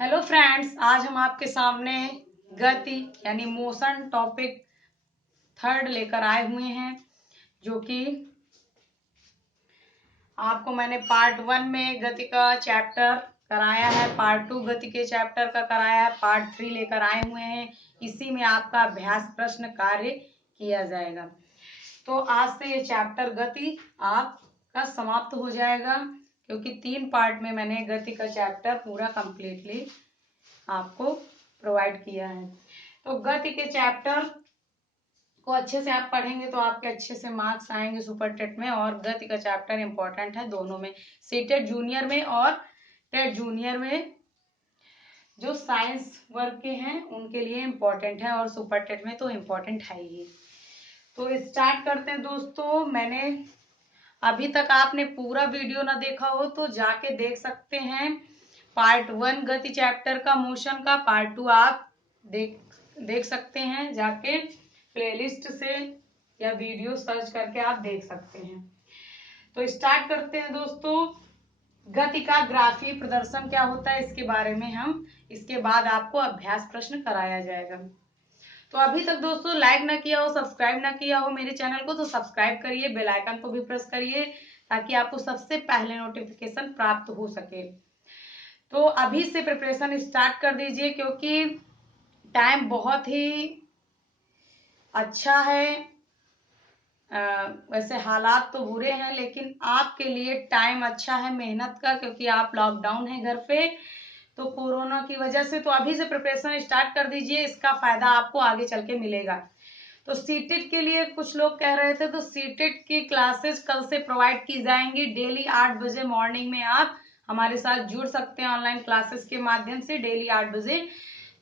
Hello friends, आज हम आपके सामने गति यानी मोशन टॉपिक थर्ड लेकर आए हुए हैं, जो कि आपको मैंने पार्ट 1 में गति का चैप्टर कराया है, पार्ट 2 गति के चैप्टर का कराया है, पार्ट 3 लेकर आए हुए हैं। इसी में आपका अभ्यास प्रश्न कार्य किया जाएगा। तो आज से ये चैप्टर गति आपका समाप्त हो जाएगा, क्योंकि 3 पार्ट में मैंने गति का चैप्टर पूरा कंप्लीटली आपको प्रोवाइड किया है। तो गति के चैप्टर को अच्छे से आप पढ़ेंगे तो आपके अच्छे से मार्क्स आएंगे सुपर टेट में। और गति का चैप्टर इंपॉर्टेंट है दोनों में, सीटेट जूनियर में और टेट जूनियर में। जो साइंस वर्ग के हैं उनके लिए इम्पोर्टेंट है और सुपर टेट में तो इम्पोर्टेंट है ही। तो स्टार्ट करते हैं दोस्तों। मैंने अभी तक आपने पूरा वीडियो ना देखा हो तो जाके देख सकते हैं। पार्ट 1 गति चैप्टर का मोशन का, पार्ट 2 आप देख सकते हैं जाके प्लेलिस्ट से या वीडियो सर्च करके आप देख सकते हैं। तो स्टार्ट करते हैं दोस्तों। गति का ग्राफी प्रदर्शन क्या होता है इसके बारे में हम इसके बाद आपको अभ्यास प्रश्न कराया जाएगा। तो अभी तक दोस्तों लाइक ना किया हो, सब्सक्राइब ना किया हो मेरे चैनल को तो सब्सक्राइब करिए, बेल आइकन को भी प्रेस करिए ताकि आपको सबसे पहले नोटिफिकेशन प्राप्त हो सके। तो अभी से प्रिपरेशन स्टार्ट कर दीजिए, क्योंकि टाइम बहुत ही अच्छा है। वैसे हालात तो बुरे हैं, लेकिन आपके लिए टाइम अच्छा है मेहनत का, क्योंकि आप लॉकडाउन है घर पे तो कोरोना की वजह से। तो अभी से प्रिपरेशन स्टार्ट कर दीजिए, इसका फायदा आपको आगे चल के मिलेगा। तो सीटेट के लिए कुछ लोग कह रहे थे, तो सीटेट की क्लासेस कल से प्रोवाइड की जाएंगी। डेली 8 बजे मॉर्निंग में आप हमारे साथ जुड़ सकते हैं ऑनलाइन क्लासेस के माध्यम से। डेली 8 बजे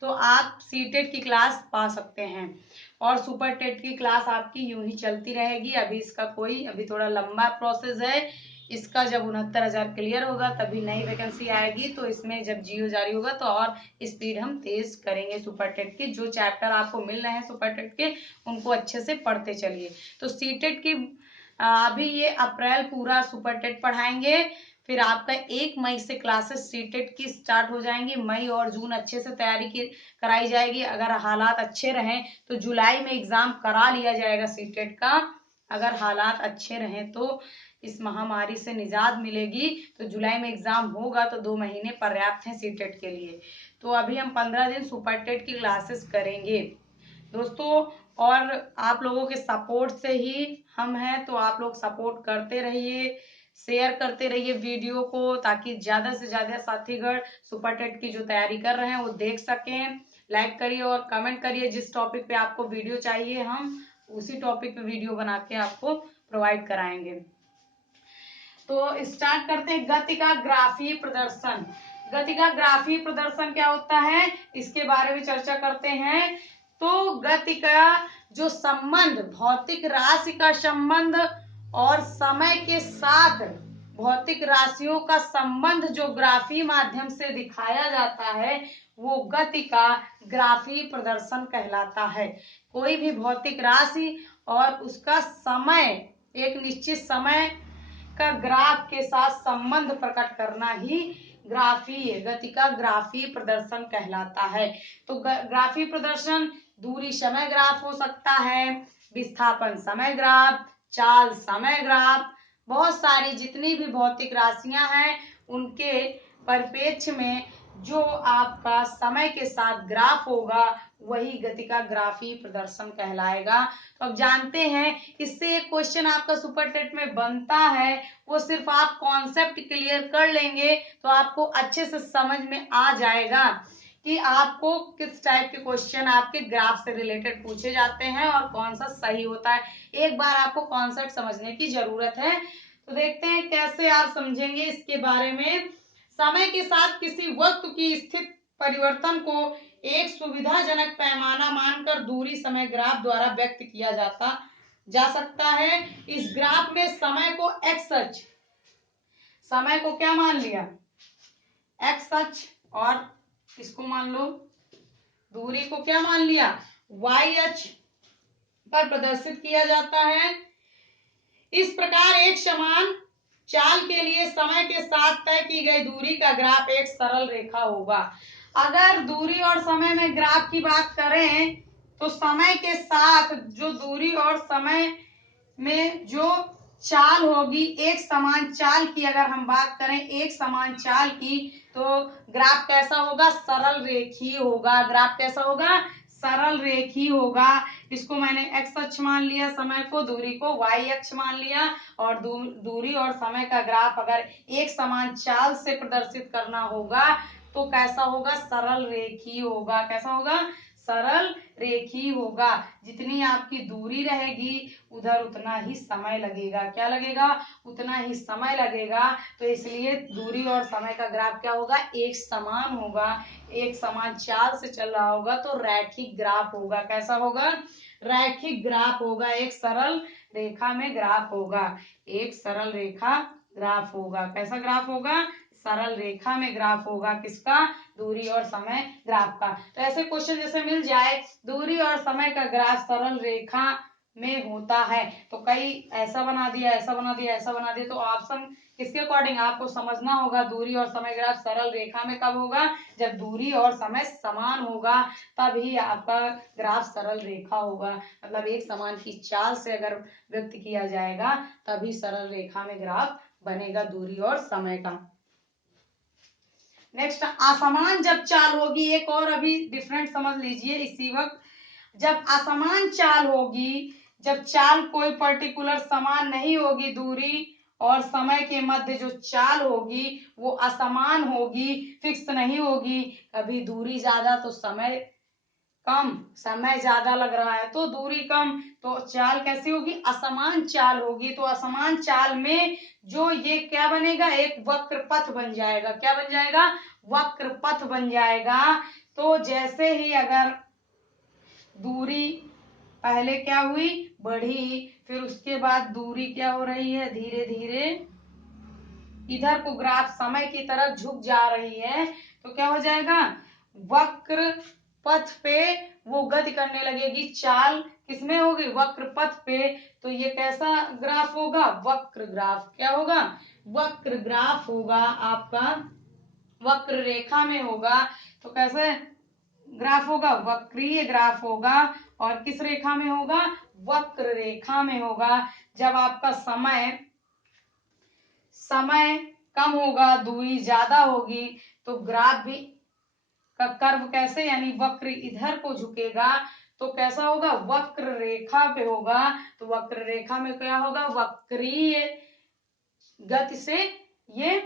तो आप सीटेट की क्लास पा सकते हैं और सुपर टेट की क्लास आपकी यूं ही चलती रहेगी। अभी थोड़ा लंबा प्रोसेस है। इसका जब 69,000 क्लियर होगा तभी नई वैकेंसी आएगी, तो इसमें जब जीओ जारी होगा तो और स्पीड हम तेज करेंगे सुपर टेट की। जो चैप्टर आपको मिल रहे हैं सुपर टेट के उनको अच्छे से पढ़ते चलिए। तो सीटेट की अभी ये अप्रैल पूरा सुपर टेट पढ़ाएंगे, फिर आपका 1 मई से क्लासेस सीटेट की स्टार्ट हो जाएंगी। मई और जून अच्छे से तैयारी कराई जाएगी। अगर हालात अच्छे रहें तो जुलाई में एग्जाम करा लिया जाएगा सीटेट का। अगर हालात अच्छे रहें तो इस महामारी से निजात मिलेगी, तो जुलाई में एग्जाम होगा तो 2 महीने पर्याप्त हैं सीटेट के लिए। तो अभी हम 15 दिन सुपर टेट की क्लासेस करेंगे दोस्तों। और आप लोगों के सपोर्ट से ही हम हैं, तो आप लोग सपोर्ट करते रहिए, शेयर करते रहिए वीडियो को, ताकि ज्यादा से ज्यादा साथीगण सुपर टेट की जो तैयारी कर रहे हैं वो देख सकें। लाइक करिए और कमेंट करिए। जिस टॉपिक पे आपको वीडियो चाहिए हम उसी टॉपिक पे वीडियो बना के आपको प्रोवाइड कराएंगे। तो स्टार्ट करते हैं। गति का ग्राफी प्रदर्शन। गति का ग्राफी प्रदर्शन क्या होता है इसके बारे में चर्चा करते हैं। तो गति का जो संबंध, भौतिक राशि का संबंध और समय के साथ भौतिक राशियों का संबंध जो ग्राफी माध्यम से दिखाया जाता है वो गति का ग्राफी प्रदर्शन कहलाता है। कोई भी भौतिक राशि और उसका समय, एक निश्चित समय का ग्राफ के साथ संबंध प्रकट करना ही गति का ग्राफी प्रदर्शन कहलाता है। तो ग्राफी प्रदर्शन दूरी समय ग्राफ हो सकता है, विस्थापन समय ग्राफ, चाल समय ग्राफ, बहुत सारी जितनी भी भौतिक राशियां हैं उनके परिप्रेक्ष्य में जो आपका समय के साथ ग्राफ होगा वही गति का ग्राफी प्रदर्शन कहलाएगा। तो अब जानते हैं, इससे एक क्वेश्चन आपका सुपर टेट में बनता है, वो सिर्फ आप कॉन्सेप्ट क्लियर कर लेंगे तो आपको अच्छे से समझ में आ जाएगा कि आपको किस टाइप के क्वेश्चन आपके ग्राफ से रिलेटेड पूछे जाते हैं और कौन सा सही होता है। एक बार आपको कॉन्सेप्ट समझने की जरूरत है। तो देखते हैं कैसे आप समझेंगे इसके बारे में। समय के साथ किसी वस्तु की स्थिति परिवर्तन को एक सुविधाजनक पैमाना मानकर दूरी समय ग्राफ द्वारा व्यक्त किया जा सकता है। इस ग्राफ में समय को एक्स अक्ष, समय को क्या मान लिया, एक्स अक्ष, और इसको मान लो दूरी को क्या मान लिया, वाई अक्ष पर प्रदर्शित किया जाता है। इस प्रकार एक समान चाल के लिए समय के साथ तय की गई दूरी का ग्राफ एक सरल रेखा होगा। अगर दूरी और समय में ग्राफ की बात करें तो समय के साथ जो दूरी और समय में जो चाल होगी, एक समान चाल की अगर हम बात करें, एक समान चाल की, तो ग्राफ कैसा होगा? सरल रेखीय होगा। ग्राफ कैसा होगा? सरल रेखीय होगा। इसको मैंने एक्स अक्ष मान लिया, समय को, दूरी को वाई अक्ष मान लिया, और दूरी और समय का ग्राफ अगर एक समान चाल से प्रदर्शित करना होगा तो कैसा होगा? सरल रेखीय होगा। कैसा होगा? सरल रेखीय होगा। जितनी आपकी दूरी रहेगी उधर उतना ही समय लगेगा। क्या लगेगा? उतना ही समय लगेगा। तो इसलिए दूरी और समय का ग्राफ क्या होगा? एक समान होगा। एक समान चाल से चल रहा होगा तो रैखिक ग्राफ होगा। कैसा होगा? रैखिक ग्राफ होगा। एक सरल रेखा में ग्राफ होगा। एक सरल रेखा ग्राफ होगा। कैसा ग्राफ होगा? सरल रेखा में ग्राफ होगा। किसका? दूरी और समय ग्राफ का। तो ऐसे क्वेश्चन जैसे मिल जाए दूरी और समय का ग्राफ सरल रेखा में होता है, तो कई ऐसा बना दिया, ऐसा बना दिया, ऐसा बना दिया, तो ऑप्शन किसके अकॉर्डिंग आपको समझना होगा? दूरी और समय ग्राफ सरल रेखा में कब होगा? जब दूरी और समय समान होगा, तभी आपका ग्राफ सरल रेखा होगा। मतलब एक समान की चाल से अगर व्यक्त किया जाएगा तभी सरल रेखा में ग्राफ बनेगा दूरी और समय का। नेक्स्ट, असमान जब चाल होगी, एक और अभी डिफरेंट समझ लीजिए इसी वक्त। जब असमान चाल होगी, जब चाल कोई पर्टिकुलर समान नहीं होगी, दूरी और समय के मध्य जो चाल होगी वो असमान होगी, फिक्स नहीं होगी। कभी दूरी ज्यादा तो समय कम, समय ज्यादा लग रहा है तो दूरी कम, तो चाल कैसी होगी? असमान चाल होगी। तो असमान चाल में जो ये क्या बनेगा? एक वक्र पथ बन जाएगा। क्या बन जाएगा? वक्र पथ बन जाएगा। तो जैसे ही अगर दूरी पहले क्या हुई? बढ़ी, फिर उसके बाद दूरी क्या हो रही है? धीरे धीरे इधर को ग्राफ समय की तरफ झुक जा रही है, तो क्या हो जाएगा? वक्र पथ पे वो गति करने लगेगी। चाल किसमें होगी? वक्र पथ पे। तो ये कैसा ग्राफ होगा? वक्र ग्राफ। क्या होगा? वक्र ग्राफ होगा आपका, वक्र रेखा में होगा। तो कैसे ग्राफ होगा? वक्रीय ग्राफ होगा। और किस रेखा में होगा? वक्र रेखा में होगा। जब आपका समय कम होगा, दूरी ज्यादा होगी, तो ग्राफ भी का कर्व कैसे, यानी वक्र इधर को झुकेगा, तो कैसा होगा? वक्र रेखा पे होगा। तो वक्र रेखा में क्या होगा? वक्रीय गति से ये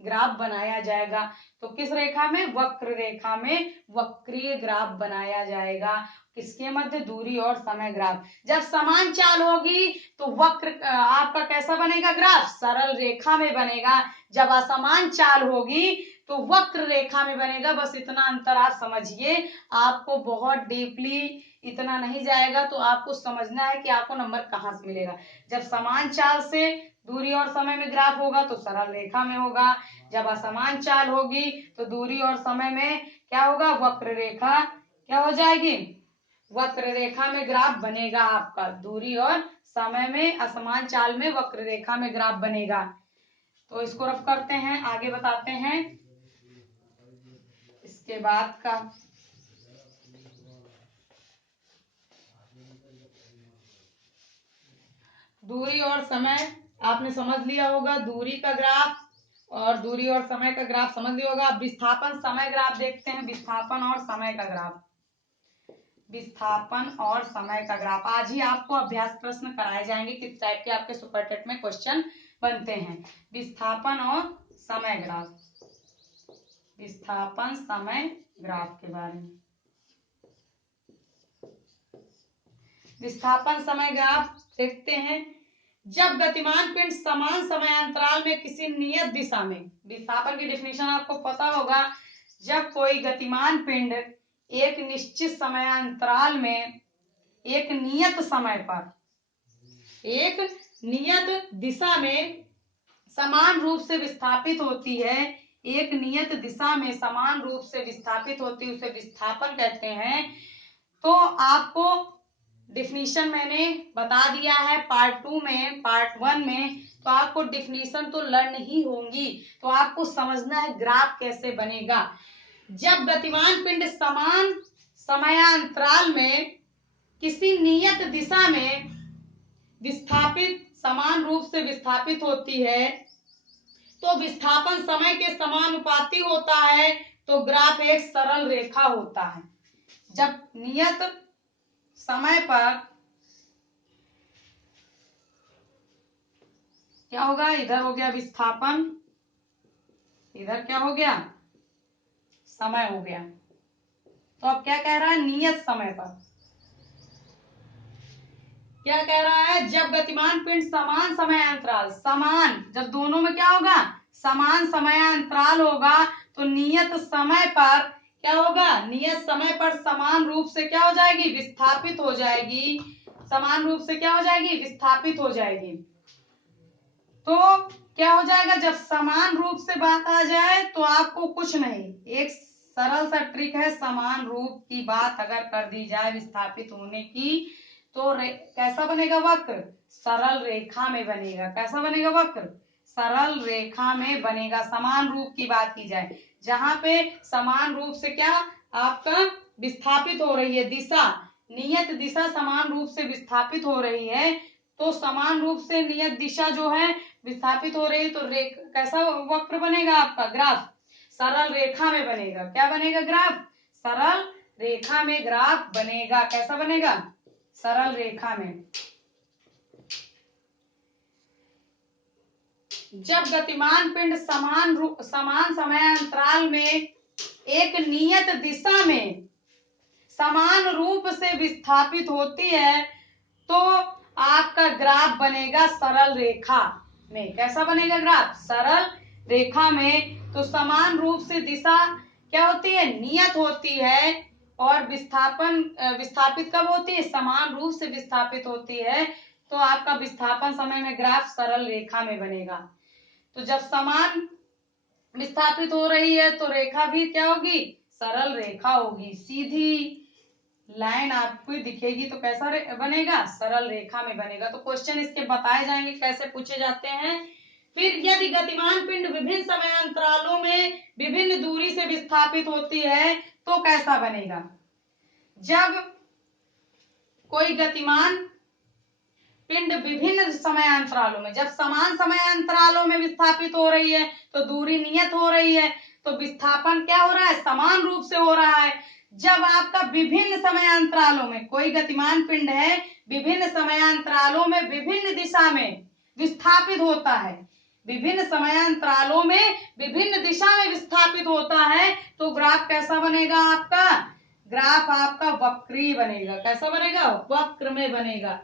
ग्राफ बनाया जाएगा। तो किस रेखा में? वक्र रेखा में वक्रीय ग्राफ बनाया जाएगा। किसके मध्य? दूरी और समय ग्राफ। जब समान चाल होगी तो वक्र आपका कैसा बनेगा? ग्राफ सरल रेखा में बनेगा। जब असमान चाल होगी तो वक्र रेखा में बनेगा। बस इतना अंतर आप समझिए। आपको बहुत डीपली इतना नहीं जाएगा, तो आपको समझना है कि आपको नंबर कहाँ से मिलेगा। जब समान चाल से दूरी और समय में ग्राफ होगा तो सरल रेखा में होगा। जब असमान चाल होगी तो दूरी और समय में क्या होगा? वक्र रेखा क्या हो जाएगी? वक्र रेखा में ग्राफ बनेगा आपका। दूरी और समय में असमान चाल में वक्र रेखा में ग्राफ बनेगा। तो इसको रफ करते हैं, आगे बताते हैं इसके बाद का। दूरी और समय आपने समझ लिया होगा, दूरी का ग्राफ और दूरी और समय का ग्राफ समझ लिया होगा। अब विस्थापन समय ग्राफ देखते हैं। विस्थापन और समय का ग्राफ, विस्थापन और समय का ग्राफ। आज ही आपको अभ्यास प्रश्न कराए जाएंगे किस टाइप के आपके सुपर टेट में क्वेश्चन बनते हैं। विस्थापन और समय ग्राफ, विस्थापन समय ग्राफ के बारे में। विस्थापन समय ग्राफ देखते हैं। जब गतिमान पिंड समान समयांतराल में किसी नियत दिशा में, विस्थापन की डेफिनेशन आपको पता होगा, जब कोई गतिमान पिंड एक निश्चित समयांतराल में एक नियत समय पर एक नियत दिशा में समान रूप से विस्थापित होती है, एक नियत दिशा में समान रूप से विस्थापित होती है, उसे विस्थापन कहते हैं। तो आपको डिफिनीशन मैंने बता दिया है पार्ट 2 में, पार्ट 1 में, तो आपको डिफिनीशन तो लर्न ही होंगी। तो आपको समझना है ग्राफ कैसे बनेगा। जब गतिमान पिंड समान समयांतराल में किसी नियत दिशा में विस्थापित समान रूप से विस्थापित होती है तो विस्थापन समय के समानुपाती होता है, तो ग्राफ एक सरल रेखा होता है। जब नियत समय पर क्या होगा, इधर हो गया विस्थापन, इधर क्या हो गया, समय हो गया। तो अब क्या कह रहा है, नियत समय पर क्या कह रहा है, जब गतिमान पिंड समान समयांतराल, समान जब दोनों में क्या होगा, समान समयांतराल होगा, तो नियत समय पर क्या होगा, नियत समय पर समान रूप से क्या हो जाएगी, विस्थापित हो जाएगी, समान रूप से क्या हो जाएगी, विस्थापित हो जाएगी। तो क्या हो जाएगा, जब समान रूप से बात आ जाए तो आपको कुछ नहीं, एक सरल सा ट्रिक है, समान रूप की बात अगर कर दी जाए विस्थापित होने की, तो कैसा बनेगा वक्र, सरल रेखा में बनेगा। कैसा बनेगा वक्र, सरल रेखा में बनेगा। समान रूप की बात की जाए, जहां पे समान रूप से क्या आपका विस्थापित हो रही है दिशा, नियत दिशा समान रूप से विस्थापित हो रही है, तो समान रूप से नियत दिशा जो है विस्थापित हो रही है, तो कैसा वक्र बनेगा आपका, ग्राफ सरल रेखा में बनेगा। क्या बनेगा, ग्राफ सरल रेखा में ग्राफ बनेगा। कैसा बनेगा, सरल रेखा में। जब गतिमान पिंड समान समयांतराल में एक नियत दिशा में समान रूप से विस्थापित होती है, तो आपका ग्राफ बनेगा सरल रेखा में। कैसा बनेगा ग्राफ, सरल रेखा में। तो समान रूप से दिशा क्या होती है, नियत होती है, और विस्थापित कब होती है, समान रूप से विस्थापित होती है, तो आपका विस्थापन समय में ग्राफ सरल रेखा में बनेगा। तो जब समान विस्थापित हो रही है तो रेखा भी क्या होगी, सरल रेखा होगी, सीधी लाइन आपको दिखेगी, तो कैसा बनेगा, सरल रेखा में बनेगा। तो क्वेश्चन इसके बताए जाएंगे कैसे पूछे जाते हैं। फिर यदि गतिमान पिंड विभिन्न समयांतरालों में विभिन्न दूरी से विस्थापित होती है तो कैसा बनेगा। जब कोई गतिमान पिंड विभिन्न समयांतरालों में, जब समान समयांतरालों में विस्थापित हो रही है तो दूरी नियत हो रही है, तो विस्थापन क्या हो रहा है, समान रूप से हो रहा है। जब आपका विभिन्न समयांतरालों में कोई गतिमान पिंड है, विभिन्न समयांतरालों में विभिन्न दिशा में विस्थापित होता है, विभिन्न समयांतरालों में विभिन्न दिशा में विस्थापित होता है, तो ग्राफ कैसा बनेगा आपका, ग्राफ आपका वक्री बनेगा। कैसा बनेगा, वक्र में बनेगा।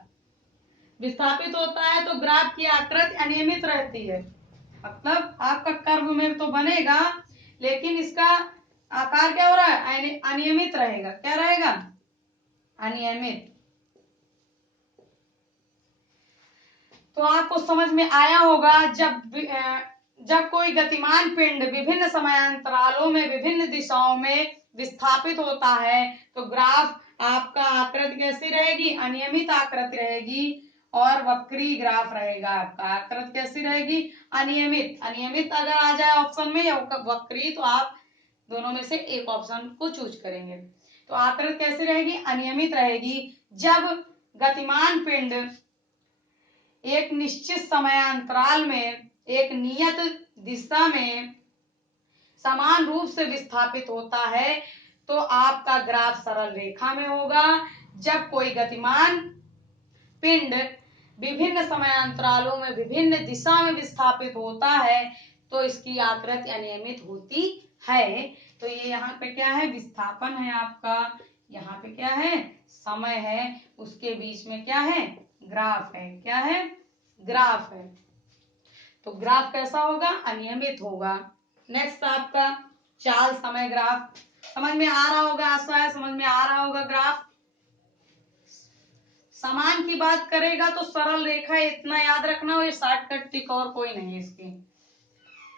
विस्थापित होता है तो ग्राफ की आकृति अनियमित रहती है, मतलब आपका कर्व में तो बनेगा लेकिन इसका आकार क्या हो रहा है, अनियमित रहेगा। क्या रहेगा, अनियमित। तो आपको समझ में आया होगा, जब कोई गतिमान पिंड विभिन्न समयांतरालों में विभिन्न दिशाओं में विस्थापित होता है तो ग्राफ आपका आकृति कैसी रहेगी, अनियमित आकृति रहेगी, और वक्री ग्राफ रहेगा। आपका आकृति कैसी रहेगी, अनियमित। अनियमित अगर आ जाए ऑप्शन में या वक्री, तो आप दोनों में से एक ऑप्शन को चूज करेंगे। तो आकृति कैसी रहेगी, अनियमित रहेगी। जब गतिमान पिंड एक निश्चित समयांतराल में एक नियत दिशा में समान रूप से विस्थापित होता है तो आपका ग्राफ सरल रेखा में होगा। जब कोई गतिमान पिंड विभिन्न समयांतरालों में विभिन्न दिशा में विस्थापित होता है तो इसकी आकृति अनियमित होती है। तो ये यहाँ पे क्या है, विस्थापन है आपका, यहाँ पे क्या है, समय है, उसके बीच में क्या है, ग्राफ है। क्या है, ग्राफ है। तो ग्राफ कैसा होगा, अनियमित होगा। नेक्स्ट आपका चाल समय ग्राफ। समझ में आ रहा होगा, आशा है समझ में आ रहा होगा। ग्राफ समान की बात करेगा तो सरल रेखा, इतना याद रखना हो, ये शॉर्टकट ट्रिक और कोई नहीं है इसकी।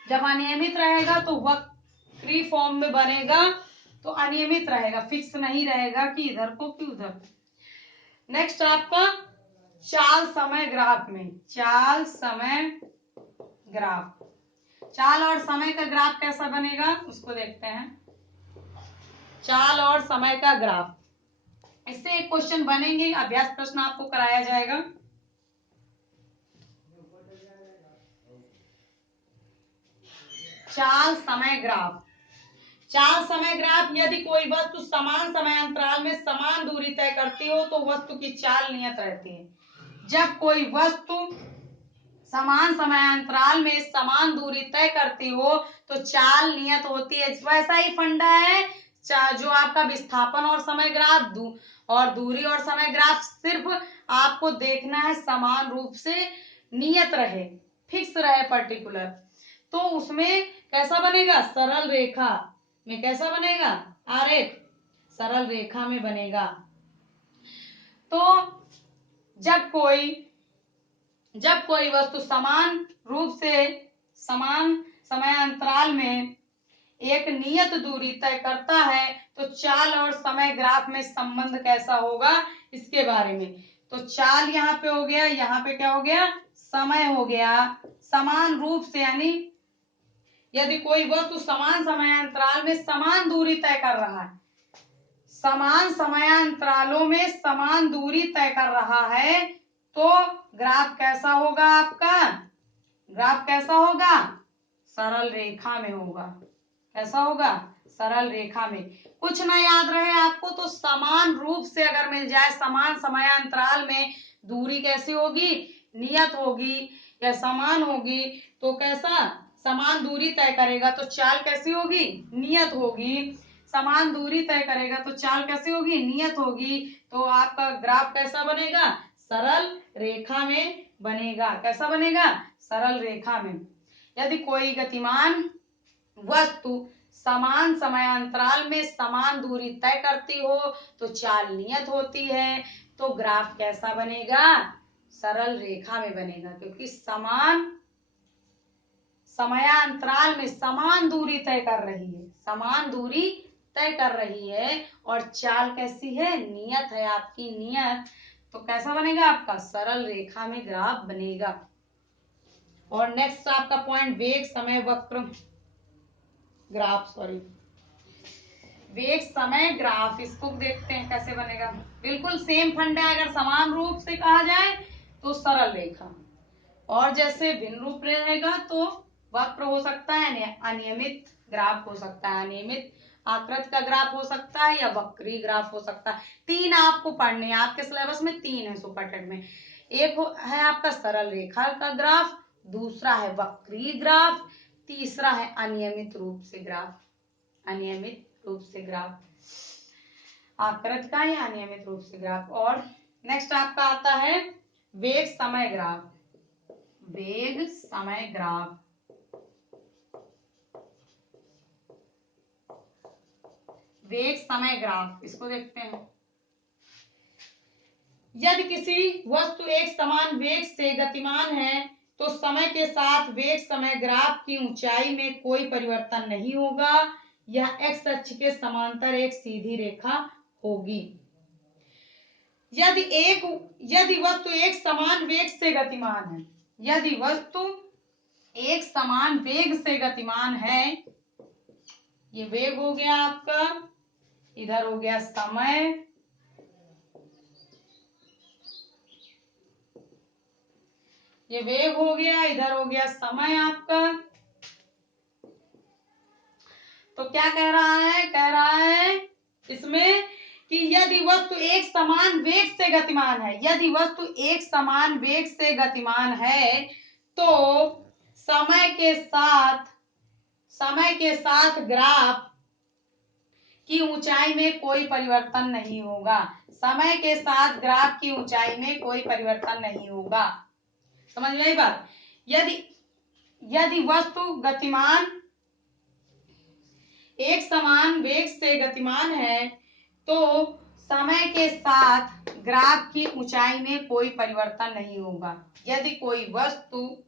जब अनियमित रहेगा तो वक्री फॉर्म में बनेगा, तो अनियमित रहेगा, फिक्स नहीं रहेगा कि इधर को कि उधर। नेक्स्ट आपका चाल समय ग्राफ में, चाल समय ग्राफ, चाल और समय का ग्राफ कैसा बनेगा उसको देखते हैं। चाल और समय का ग्राफ। इससे एक क्वेश्चन बनेंगे, अभ्यास प्रश्न आपको कराया जाएगा। चाल समय ग्राफ। चाल समय ग्राफ, यदि कोई वस्तु समान समय अंतराल में समान दूरी तय करती हो तो वस्तु की चाल नियत रहती है। जब कोई वस्तु समान समय अंतराल में समान दूरी तय करती हो तो चाल नियत होती है। वैसा ही फंडा है जो आपका विस्थापन और समय ग्राफ और दूरी और समय ग्राफ, सिर्फ आपको देखना है समान रूप से नियत रहे, फिक्स रहे, पर्टिकुलर। तो उसमें कैसा बनेगा, सरल रेखा में कैसा बनेगा, आरेख सरल रेखा में बनेगा। तो जब कोई वस्तु समान रूप से समान समय अंतराल में एक नियत दूरी तय करता है तो चाल और समय ग्राफ में संबंध कैसा होगा, इसके बारे में। तो चाल यहाँ पे हो गया, यहाँ पे क्या हो गया, समय हो गया। समान रूप से यानी यदि कोई वस्तु समान समयांतराल में समान दूरी तय कर रहा है, समान समयांतरालों में समान दूरी तय कर रहा है, तो ग्राफ कैसा होगा आपका, ग्राफ कैसा होगा, सरल रेखा में होगा। कैसा होगा, सरल रेखा में। कुछ ना याद रहे आपको तो समान रूप से अगर मिल जाए, समान समयांतराल में दूरी कैसी होगी, नियत होगी या समान होगी, तो कैसा, समान दूरी तय करेगा तो चाल कैसी होगी, नियत होगी। समान दूरी तय करेगा तो चाल कैसी होगी, नियत होगी। तो आपका ग्राफ कैसा बनेगा, सरल रेखा में बनेगा। कैसा बनेगा, सरल रेखा में। यदि कोई गतिमान वस्तु समान समयांतराल में समान दूरी तय करती हो तो चाल नियत होती है। तो ग्राफ कैसा बनेगा, सरल रेखा में बनेगा, क्योंकि समान समयांतराल में समान दूरी तय कर रही है, समान दूरी तय कर रही है और चाल कैसी है, नियत है आपकी, नियत। तो कैसा बनेगा आपका, सरल रेखा में ग्राफ बनेगा। और नेक्स्ट आपका पॉइंट वेग समय वक्र ग्राफ, वेग समय ग्राफ, इसको देखते हैं कैसे बनेगा। बिल्कुल सेम फंडा है, अगर समान रूप से कहा जाए तो सरल रेखा, और जैसे भिन्न रूप रहेगा तो वक्र हो सकता है, अनियमित ग्राफ हो सकता है, अनियमित आकृति का ग्राफ हो सकता है या वक्री ग्राफ हो सकता है। तीन आपको पढ़ने हैं, आपके सिलेबस में तीन है सुपरटेट में। एक है आपका सरल रेखा का ग्राफ, दूसरा है वक्री ग्राफ, तीसरा है अनियमित रूप से ग्राफ, अनियमित रूप से ग्राफ, आकृति का या अनियमित रूप से ग्राफ। और नेक्स्ट आपका आता है वेग समय ग्राफ, वेग समय ग्राफ। वेग समय ग्राफ, इसको देखते हैं। यदि किसी वस्तु एक समान वेग से गतिमान है तो समय के साथ वेग समय ग्राफ की ऊंचाई में कोई परिवर्तन नहीं होगा। यह एक्स अक्ष के समांतर एक सीधी रेखा होगी। यदि वस्तु एक समान वेग से गतिमान है, यदि वस्तु एक समान वेग से गतिमान है, ये वेग हो गया आपका, इधर हो गया समय, ये वेग हो गया, इधर हो गया समय आपका। तो क्या कह रहा है, कह रहा है इसमें कि यदि वस्तु एक समान वेग से गतिमान है, यदि वस्तु एक समान वेग से गतिमान है तो समय के साथ ग्राफ की ऊंचाई में कोई परिवर्तन नहीं होगा। समय के साथ ग्राफ की ऊंचाई में कोई परिवर्तन नहीं होगा। समझ में आई बात। यदि वस्तु गतिमान एक समान वेग से गतिमान है तो समय के साथ ग्राफ की ऊंचाई में कोई परिवर्तन नहीं होगा। यदि कोई वस्तु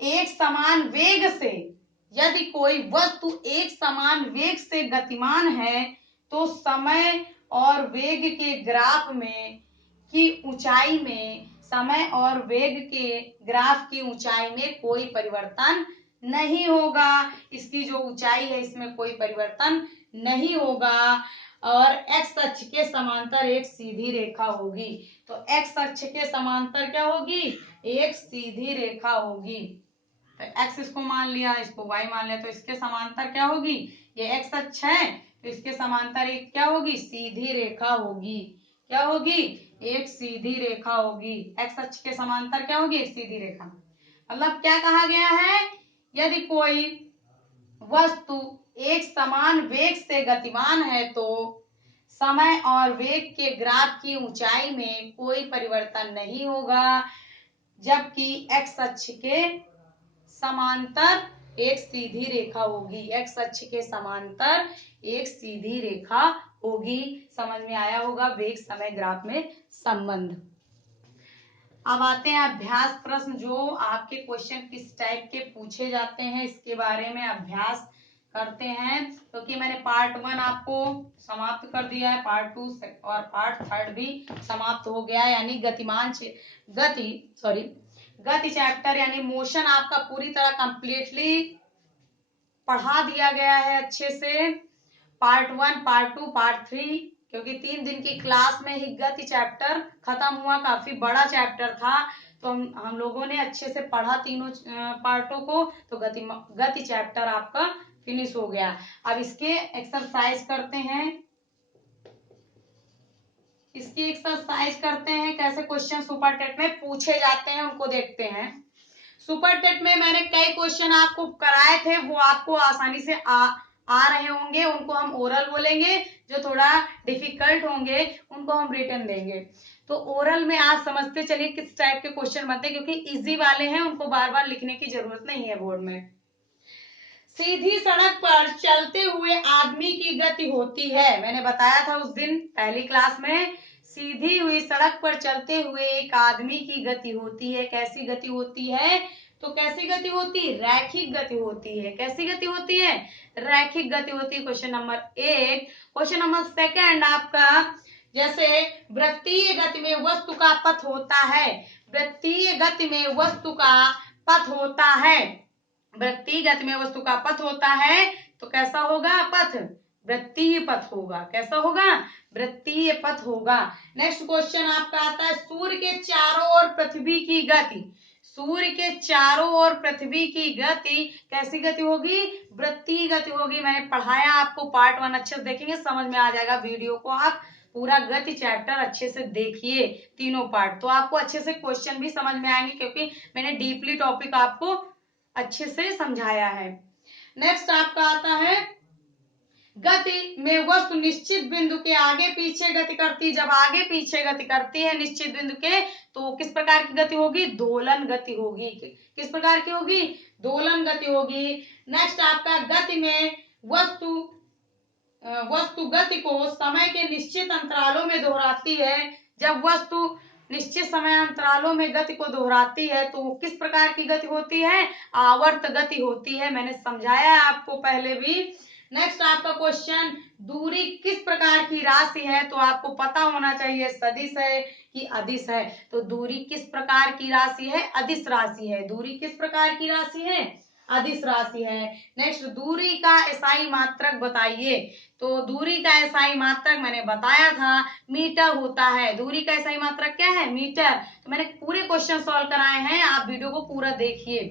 एक समान वेग से, यदि कोई वस्तु एक समान वेग से गतिमान है तो समय और वेग के ग्राफ में की ऊंचाई में, समय और वेग के ग्राफ की ऊंचाई में कोई परिवर्तन नहीं होगा। इसकी जो ऊंचाई है इसमें कोई परिवर्तन नहीं होगा और एक्स अक्ष के समांतर एक सीधी रेखा होगी। तो एक्स अक्ष के समांतर क्या होगी? एक सीधी रेखा होगी। तो एक्स इसको मान लिया, इसको वाई मान लिया, तो इसके समांतर क्या होगी? ये एक्स अक्ष है तो इसके समांतर एक क्या होगी? सीधी रेखा होगी। क्या होगी? एक सीधी रेखा होगी। एक्स अक्ष के समांतर क्या होगी? एक सीधी रेखा। मतलब क्या कहा गया है? यदि कोई वस्तु एक समान वेग से गतिमान है तो समय और वेग के ग्राफ की ऊंचाई में कोई परिवर्तन नहीं होगा, जबकि एक्स अक्ष के समांतर एक सीधी रेखा होगी। एक्स अक्ष के समांतर एक सीधी रेखा होगी। समझ में आया होगा वेग समय ग्राफ में संबंध। अब आते हैं अभ्यास प्रश्न, जो आपके क्वेश्चन किस टाइप के पूछे जाते हैं इसके बारे में अभ्यास करते हैं। क्योंकि मैंने पार्ट 1 आपको समाप्त कर दिया है, पार्ट 2 और पार्ट 3 भी समाप्त हो गया है, यानी गति चैप्टर यानी मोशन आपका पूरी तरह कंप्लीटली पढ़ा दिया गया है अच्छे से। पार्ट 1, पार्ट 2, पार्ट 3, क्योंकि 3 दिन की क्लास में ही गति चैप्टर खत्म हुआ। काफी बड़ा चैप्टर था तो हम लोगों ने अच्छे से पढ़ा तीनों पार्टों को, तो गति चैप्टर आपका फिनिश हो गया। अब इसके एक्सरसाइज करते हैं। इसकी एक्सरसाइज करते हैं, कैसे क्वेश्चन सुपर टेट में पूछे जाते हैं उनको देखते हैं। सुपर टेट में मैंने कई क्वेश्चन आपको कराए थे, वो आपको आसानी से आ रहे होंगे, उनको हम ओरल बोलेंगे। जो थोड़ा डिफिकल्ट होंगे उनको हम रिटन देंगे। तो ओरल में आज समझते चलिए किस टाइप के क्वेश्चन बनते हैं, क्योंकि इजी वाले हैं, उनको बार बार लिखने की जरूरत नहीं है बोर्ड में। सीधी सड़क पर चलते हुए आदमी की गति होती है, मैंने बताया था उस दिन पहली क्लास में। सीधी हुई सड़क पर चलते हुए एक आदमी की गति होती है। कैसी गति होती है? तो कैसी गति होती है? रैखिक गति होती है। कैसी गति होती है? रैखिक गति होती है। Question number 1। क्वेश्चन नंबर 2 आपका, जैसे वृत्तीय गति में वस्तु का पथ होता है। वृत्तीय गति में वस्तु का पथ होता है। वृत्तीय गति में वस्तु का पथ होता है तो कैसा होगा पथ? वृत्तीय पथ होगा। कैसा होगा? वृत्तीय पथ होगा। नेक्स्ट क्वेश्चन आपका आता है, सूर्य के चारों ओर पृथ्वी की गति। सूर्य के चारों ओर पृथ्वी की गति कैसी गति होगी? वृत्तीय गति होगी। मैंने पढ़ाया आपको, पार्ट 1 अच्छे से देखेंगे समझ में आ जाएगा। वीडियो को आप पूरा गति चैप्टर अच्छे से देखिए, तीनों पार्ट, तो आपको अच्छे से क्वेश्चन भी समझ में आएंगे, क्योंकि मैंने डीपली टॉपिक आपको अच्छे से समझाया है। नेक्स्ट आपका आता है, गति में वस्तु निश्चित बिंदु के आगे पीछे गति करती। जब आगे पीछे गति करती है निश्चित बिंदु के, तो किस प्रकार की गति होगी? दोलन गति होगी। किस प्रकार की होगी? दोलन गति होगी। नेक्स्ट आपका, गति में वस्तु गति को समय के निश्चित अंतरालों में दोहराती है। जब वस्तु निश्चित समय अंतरालों में गति को दोहराती है तो किस प्रकार की गति होती है? आवर्त गति होती है। मैंने समझाया आपको पहले भी। नेक्स्ट आपका क्वेश्चन, दूरी किस प्रकार की राशि है? तो आपको पता होना चाहिए सदिश है कि अदिश है। तो दूरी किस प्रकार की राशि है? अदिश राशि है। दूरी किस प्रकार की राशि है? अदिश राशि है। नेक्स्ट, दूरी का एसआई मात्रक बताइए। तो दूरी का एसआई मात्रक मैंने बताया था मीटर होता है। दूरी का एसआई मात्रक क्या है? मीटर। तो मैंने पूरे क्वेश्चन सॉल्व कराए हैं, आप वीडियो को पूरा देखिए।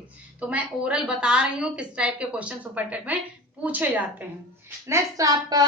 तो मैं ओरल बता रही हूँ किस टाइप के क्वेश्चन सुपर टेट में पूछे जाते हैं। नेक्स्ट आपका,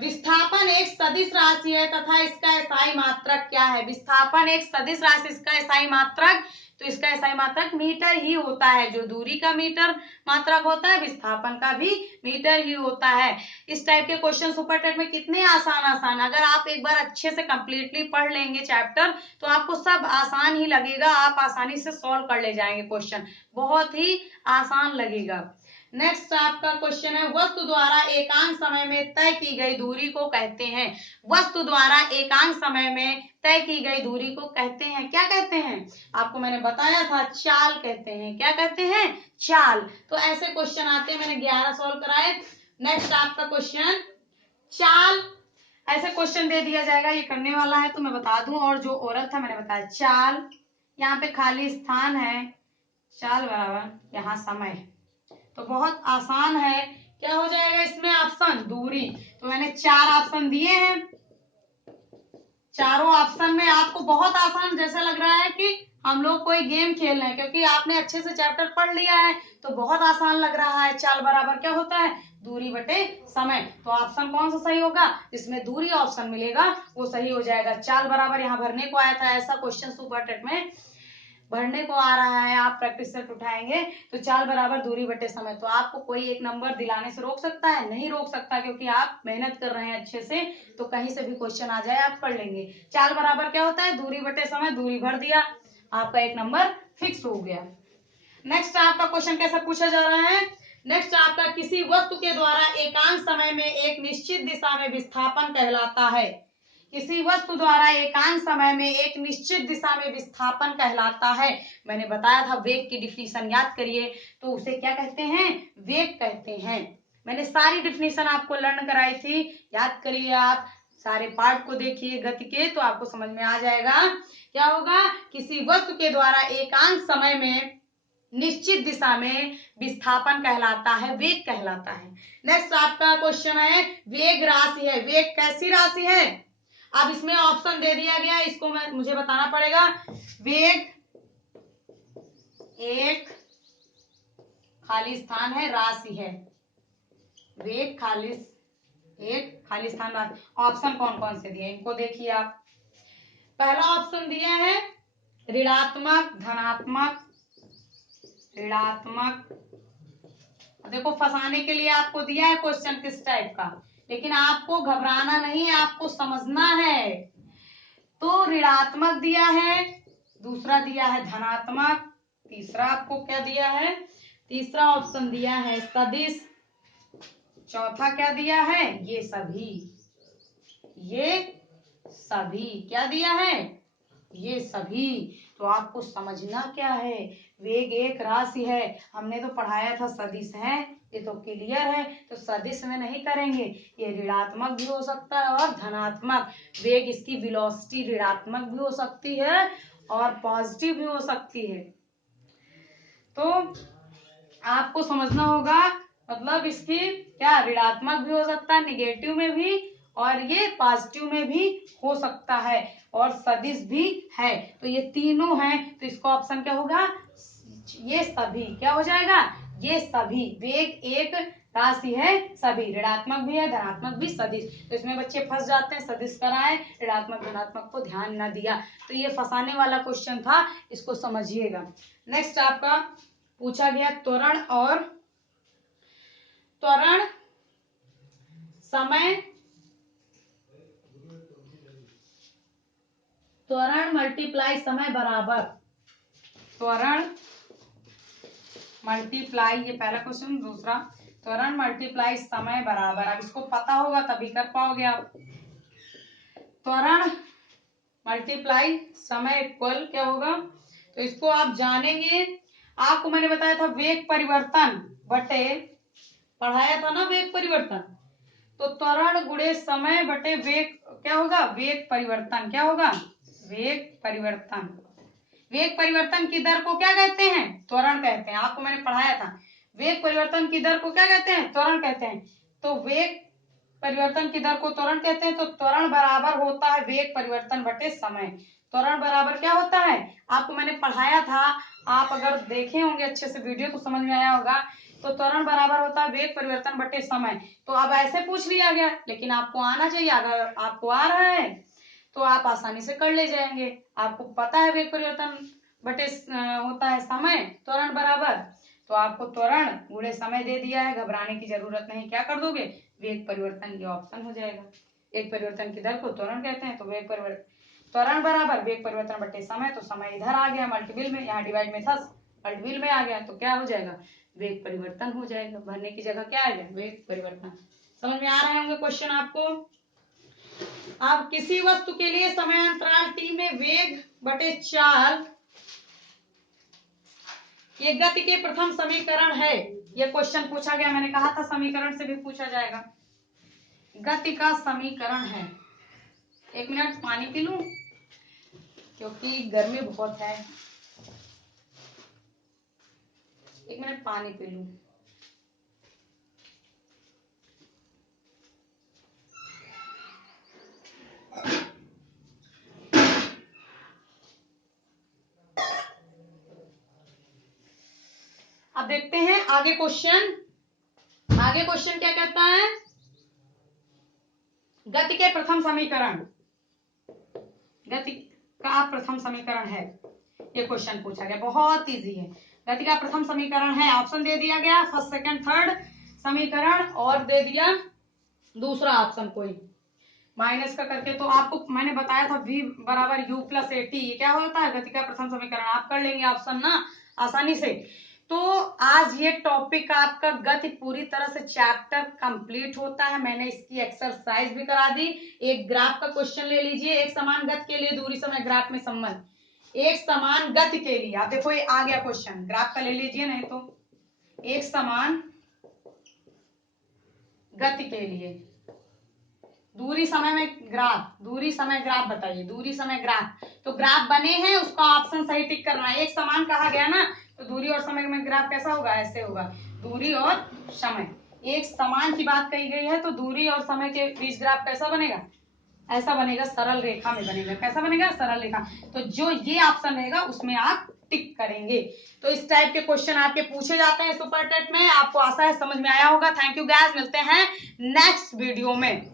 विस्थापन एक सदिश राशि है तथा इसका एसआई मात्रक क्या है? विस्थापन एक सदिश राशि, इसका एसआई मात्रक, तो इसका एसआई मात्रक मीटर ही होता है। जो दूरी का मीटर मात्रक होता है, विस्थापन का भी मीटर ही होता है। इस टाइप के क्वेश्चन सुपर टेट में कितने आसान, अगर आप एक बार अच्छे से कंप्लीटली पढ़ लेंगे चैप्टर तो आपको सब आसान ही लगेगा, आप आसानी से सॉल्व कर ले जाएंगे क्वेश्चन, बहुत ही आसान लगेगा। नेक्स्ट आपका क्वेश्चन है, वस्तु द्वारा एकांक समय में तय की गई दूरी को कहते हैं। वस्तु द्वारा एकांक समय में तय की गई दूरी को कहते हैं, क्या कहते हैं? आपको मैंने बताया था चाल कहते हैं। क्या कहते हैं? चाल। तो ऐसे क्वेश्चन आते हैं, मैंने 11 सॉल्व कराए। नेक्स्ट आपका क्वेश्चन, चाल, ऐसे क्वेश्चन दे दिया जाएगा, ये करने वाला है तो मैं बता दूं, और जो ओरल था मैंने बताया। चाल, यहाँ पे खाली स्थान है, चाल बराबर यहाँ समय। तो बहुत आसान है, क्या हो जाएगा इसमें ऑप्शन दूरी। तो मैंने 4 ऑप्शन दिए हैं, चारों ऑप्शन में आपको बहुत आसान जैसा लग रहा है कि हम लोग कोई गेम खेल रहे हैं, क्योंकि आपने अच्छे से चैप्टर पढ़ लिया है तो बहुत आसान लग रहा है। चाल बराबर क्या होता है, दूरी बटे समय। तो ऑप्शन कौन सा सही होगा, इसमें दूरी ऑप्शन मिलेगा वो सही हो जाएगा। चाल बराबर यहाँ भरने को आया था, ऐसा क्वेश्चन सुपर टेट में भरने को आ रहा है, आप प्रैक्टिस सेट उठाएंगे तो चाल बराबर दूरी बटे समय। तो आपको कोई एक नंबर दिलाने से रोक सकता है, नहीं रोक सकता, क्योंकि आप मेहनत कर रहे हैं अच्छे से, तो कहीं से भी क्वेश्चन आ जाए आप कर लेंगे। चाल बराबर क्या होता है, दूरी बटे समय, दूरी भर दिया, आपका एक नंबर फिक्स हो गया। नेक्स्ट आपका क्वेश्चन कैसा पूछा जा रहा है, नेक्स्ट आपका किसी वस्तु के द्वारा एकांत समय में एक निश्चित दिशा में विस्थापन कहलाता है। किसी वस्तु द्वारा एकांत समय में एक निश्चित दिशा में विस्थापन कहलाता है। मैंने बताया था वेग की डिफिनीशन याद करिए, तो उसे क्या कहते हैं, वेग कहते हैं। मैंने सारी डिफिनीशन आपको लर्न कराई थी, याद करिए, आप सारे पार्ट को देखिए गति के, तो आपको समझ में आ जाएगा। क्या होगा, किसी वस्तु के द्वारा एकांत समय में निश्चित दिशा में विस्थापन कहलाता है, वेग कहलाता है। नेक्स्ट आपका क्वेश्चन है, वेग राशि है, वेग कैसी राशि है। अब इसमें ऑप्शन दे दिया गया, इसको मुझे बताना पड़ेगा। वेग एक खाली स्थान है, राशि है, वेग खाली एक खाली स्थान राशि। ऑप्शन कौन कौन से दिए इनको देखिए आप। पहला ऑप्शन दिया है ऋणात्मक, धनात्मक, ऋणात्मक। देखो फंसाने के लिए आपको दिया है क्वेश्चन किस टाइप का, लेकिन आपको घबराना नहीं है, आपको समझना है। तो ऋणात्मक दिया है, दूसरा दिया है धनात्मक, तीसरा आपको क्या दिया है, तीसरा ऑप्शन दिया है सदिश, चौथा क्या दिया है, ये सभी, ये सभी क्या दिया है, ये सभी। तो आपको समझना क्या है, वेग एक राशि है, हमने तो पढ़ाया था सदिश है, ये तो क्लियर है, तो सदिश में नहीं करेंगे, ये ऋणात्मक भी हो सकता है और धनात्मक। वेग इसकी वेलोसिटी ऋणात्मक भी हो सकती है और पॉजिटिव भी हो सकती है। तो आपको समझना होगा, मतलब इसकी क्या ऋणात्मक भी हो सकता है, निगेटिव में भी, और ये पॉजिटिव में भी हो सकता है, और सदिश भी है। तो ये तीनों हैं, तो इसका ऑप्शन क्या होगा, ये सभी क्या हो जाएगा, ये सभी। वेग एक राशि है, सभी ऋणात्मक भी है, धनात्मक भी, सदिश। तो इसमें बच्चे फंस जाते हैं, सदिश कराए, ऋणात्मक धनात्मक को ध्यान न दिया, तो ये फंसाने वाला क्वेश्चन था, इसको समझिएगा। नेक्स्ट आपका पूछा गया त्वरण और त्वरण समय, त्वरण मल्टीप्लाई समय बराबर, त्वरण मल्टीप्लाई, ये पहला क्वेश्चन, दूसरा त्वरण मल्टीप्लाई समय बराबर। अब इसको पता होगा तभी कर पाओगे आप। त्वरण मल्टीप्लाई समय इक्वल क्या होगा, तो इसको आप जानेंगे। आपको मैंने बताया था वेग परिवर्तन बटे, पढ़ाया था ना वेग परिवर्तन, तो त्वरण गुणे समय बटे वेग क्या होगा, वेग परिवर्तन क्या होगा, वेग परिवर्तन। वेग परिवर्तन की दर को क्या कहते हैं, त्वरण कहते हैं, आपको मैंने पढ़ाया था। वेग परिवर्तन की दर को क्या कहते हैं, त्वरण कहते हैं। तो वेग परिवर्तन की दर को त्वरण कहते हैं, तो त्वरण बराबर होता है वेग परिवर्तन बटे समय। त्वरण बराबर क्या होता है, आपको मैंने पढ़ाया था, आप अगर देखे होंगे अच्छे से वीडियो तो समझ में आया होगा। तो त्वरण बराबर होता है वेग परिवर्तन बटे समय। तो अब ऐसे पूछ लिया गया, लेकिन आपको आना चाहिए, अगर आपको आ रहा है तो आप आसानी से कर ले जाएंगे। आपको पता है वेग परिवर्तन बटे होता है समय, त्वरण बराबर, तो आपको त्वरण गुणे समय दे दिया है, घबराने की जरूरत नहीं, क्या कर दोगे, वेग परिवर्तन, ये ऑप्शन हो जाएगा। वेग परिवर्तन की दर को त्वरण कहते हैं, तो वेग परिवर्तन, त्वरण बराबर वेग परिवर्तन बटे समय, तो समय इधर आ गया मल्टीपल में, यहाँ डिवाइड में था, मल्टीपल में आ गया, तो क्या हो जाएगा, वेग परिवर्तन हो जाएगा, भरने की जगह क्या आएगा, वेग परिवर्तन। समझ में आ रहे होंगे क्वेश्चन आपको। अब किसी वस्तु के लिए समयांतराल t में वेग बटे चाल, ये गति के प्रथम समीकरण है। ये क्वेश्चन पूछा गया, मैंने कहा था समीकरण से भी पूछा जाएगा, गति का समीकरण है। एक मिनट पानी पी लूं क्योंकि गर्मी बहुत है। एक मिनट पानी पी लूं। अब देखते हैं आगे क्वेश्चन। आगे क्वेश्चन क्या कहता है, गति के प्रथम समीकरण, गति का प्रथम समीकरण है, ये क्वेश्चन पूछा गया, बहुत इजी है। गति का प्रथम समीकरण है, ऑप्शन दे दिया गया, फर्स्ट सेकंड थर्ड समीकरण, और दे दिया दूसरा ऑप्शन कोई माइनस का करके। तो आपको मैंने बताया था v बराबर u प्लस ए टी, ये क्या होता है, गति का प्रथम समीकरण। आप कर लेंगे ऑप्शन ना आसानी से। तो आज ये टॉपिक आपका गति पूरी तरह से चैप्टर कंप्लीट होता है। मैंने इसकी एक्सरसाइज भी करा दी। एक ग्राफ का क्वेश्चन ले लीजिए, एक समान गति के लिए दूरी समय ग्राफ में संबंध, एक समान गति के लिए। आप देखो ये आ गया क्वेश्चन, ग्राफ का ले लीजिए, नहीं तो एक समान गति के लिए दूरी समय में ग्राफ, दूरी समय ग्राफ बताइए, दूरी समय ग्राफ। तो ग्राफ बने हैं, उसका ऑप्शन सही टिक करना है। एक समान कहा गया ना, तो दूरी और समय में ग्राफ कैसा होगा, ऐसे होगा, दूरी और समय। एक समान की बात कही गई है, तो दूरी और समय के बीच ग्राफ कैसा बनेगा, ऐसा बनेगा, सरल रेखा में बनेगा। कैसा बनेगा, सरल रेखा। तो जो ये ऑप्शन रहेगा उसमें आप टिक करेंगे। तो इस टाइप के क्वेश्चन आपके पूछे जाते हैं सुपर टेट में। आपको आशा है समझ में आया होगा। थैंक यू गाइस, मिलते हैं नेक्स्ट वीडियो में।